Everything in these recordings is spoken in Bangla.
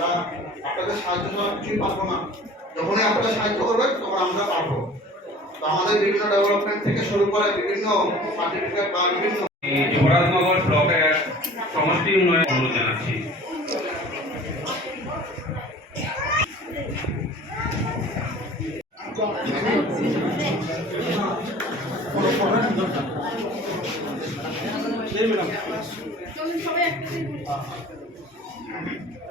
বা আপনাদের সাহায্য ছাড়া কিছুই পারব না। যখনই আপনারা সাহায্য করবেন তখন আমরা পারব। তো আমাদের বিভিন্ন ডেভেলপমেন্ট থেকে শুরু করে বিভিন্ন সার্টিফিকেট বা বিভিন্ন যুবরাজনগর ব্লকের সমষ্টি উন্নয়ন অনুরোধ জানাচ্ছি।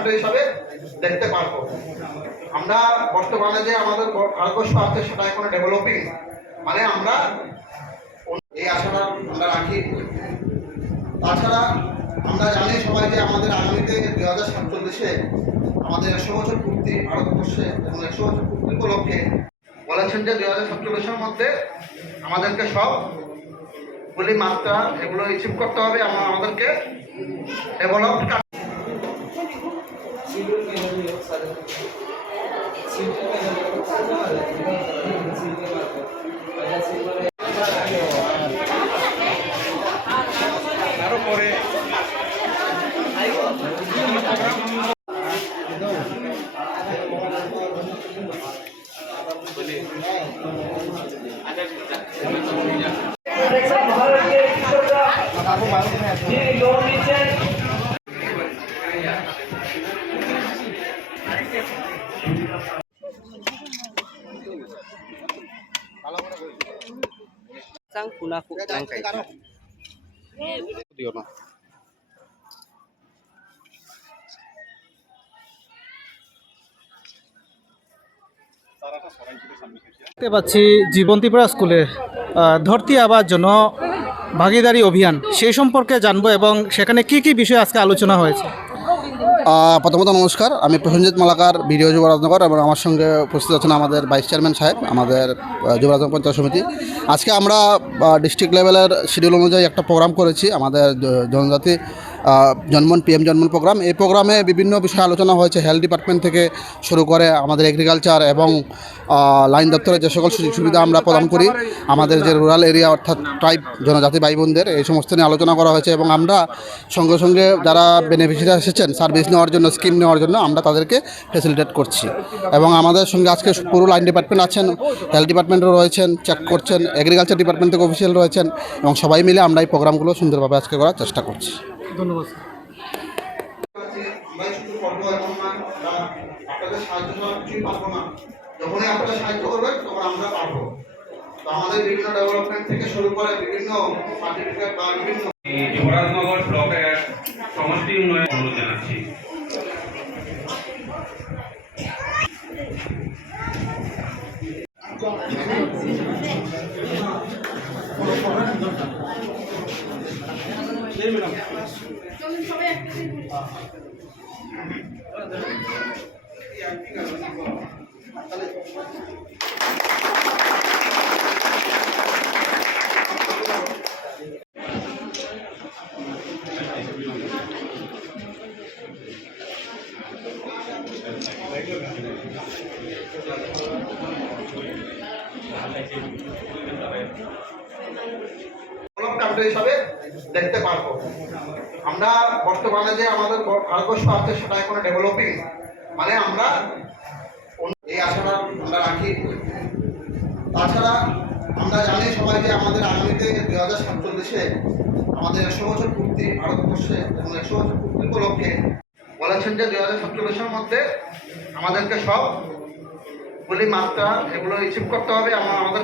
কান্ট্রি হিসাবে দেখতে পারব। আমরা বর্তমানে যে আমাদের ভারতবর্ষ আছে, সেটা এখন ডেভেলপিং মানে আমরা এই আশাটা আমরা রাখি। তাছাড়া আমরা জানি সবাই যে আমাদের আগামীতে দুই হাজার সাতচল্লিশে আমাদের একশো বছর পূর্তি ভারতবর্ষে এবং একশো বছর পূর্তি উপলক্ষে বলেছেন যে দুই হাজার সাতচল্লিশের মধ্যে আমাদেরকে সব গুলি মাত্রা এগুলো রিসিভ করতে হবে আমাদেরকে ডেভেলপ Indonesia sang দিও না দেখতে পাচ্ছি জীবন্তীপাড়া স্কুলে আহ, ধরতি আবার জন্য ভাগিদারি অভিযান। সেই সম্পর্কে জানব এবং সেখানে কি কি বিষয় আজকে আলোচনা হয়েছে? প্রথমত নমস্কার, আমি প্রসেনজিৎ মালাকার ভিডিও যুবরাজনগর এবং আমার সঙ্গে উপস্থিত আছেন আমাদের ভাইস চেয়ারম্যান সাহেব, আমাদের যুবরাজন পঞ্চায়েত সমিতি। আজকে আমরা ডিস্ট্রিক্ট লেভেলের শিডিউল অনুযায়ী একটা প্রোগ্রাম করেছি, আমাদের জনজাতি জন্মন পিএম জন্মন প্রোগ্রাম এই প্রোগ্রামে বিভিন্ন বিষয়ে আলোচনা হয়েছে। হেলথ ডিপার্টমেন্ট থেকে শুরু করে আমাদের এগ্রিকালচার এবং লাইন দপ্তরের যে সকল সুযোগ সুবিধা আমরা প্রদান করি, আমাদের যে রুরাল এরিয়া অর্থাৎ ট্রাইব জনজাতি ভাই বোনদের এই সমস্ত নিয়ে আলোচনা করা হয়েছে এবং আমরা সঙ্গে সঙ্গে যারা বেনিফিশিয়ারি এসেছেন সার্ভিস নেওয়ার জন্য স্কিম নেওয়ার জন্য আমরা তাদেরকে ফেসিলিটেট করছি। এবং আমাদের সঙ্গে আজকে পুরো লাইন ডিপার্টমেন্ট আছেন হেলথ ডিপার্টমেন্টও রয়েছেন চেক করছেন এগ্রিকালচার ডিপার্টমেন্ট থেকে অফিসিয়াল রয়েছেন এবং সবাই মিলে আমরা এই প্রোগ্রামগুলো সুন্দরভাবে আজকে করার চেষ্টা করছি। ধন্যবাদ আপনাদের সাহায্য কিছুই পারব না। যখনই আপনারা সাহায্য করবেন তখন আমরা পারব তো আমাদের বিভিন্ন ডেভেলপমেন্ট থেকে শুরু করে বিভিন্ন সার্টিফিকেট বা বিভিন্ন যুবরাজনগর ব্লকের সমষ্টি উন্নয়ন অনুরোধ জানাচ্ছি। ডেভেলপ কান্ট্রি হিসাবে দেখতে পারব। আমরা বর্তমানে যে আমাদের ভারতবর্ষ আছে, সেটা এখন ডেভেলপিং মানে আমরা এই আশাটা আমরা রাখি। তাছাড়া আমরা জানি সবাই যে আমাদের আগামীতে দুই হাজার সাতচল্লিশে আমাদের একশো বছর পূর্তি ভারতবর্ষে এবং একশো বছর পূর্তি উপলক্ষে বলেছেন যে দুই হাজার সাতচল্লিশের মধ্যে আমাদেরকে সব গুলি মাত্রা এগুলো রিসিভ করতে হবে এবং আমাদের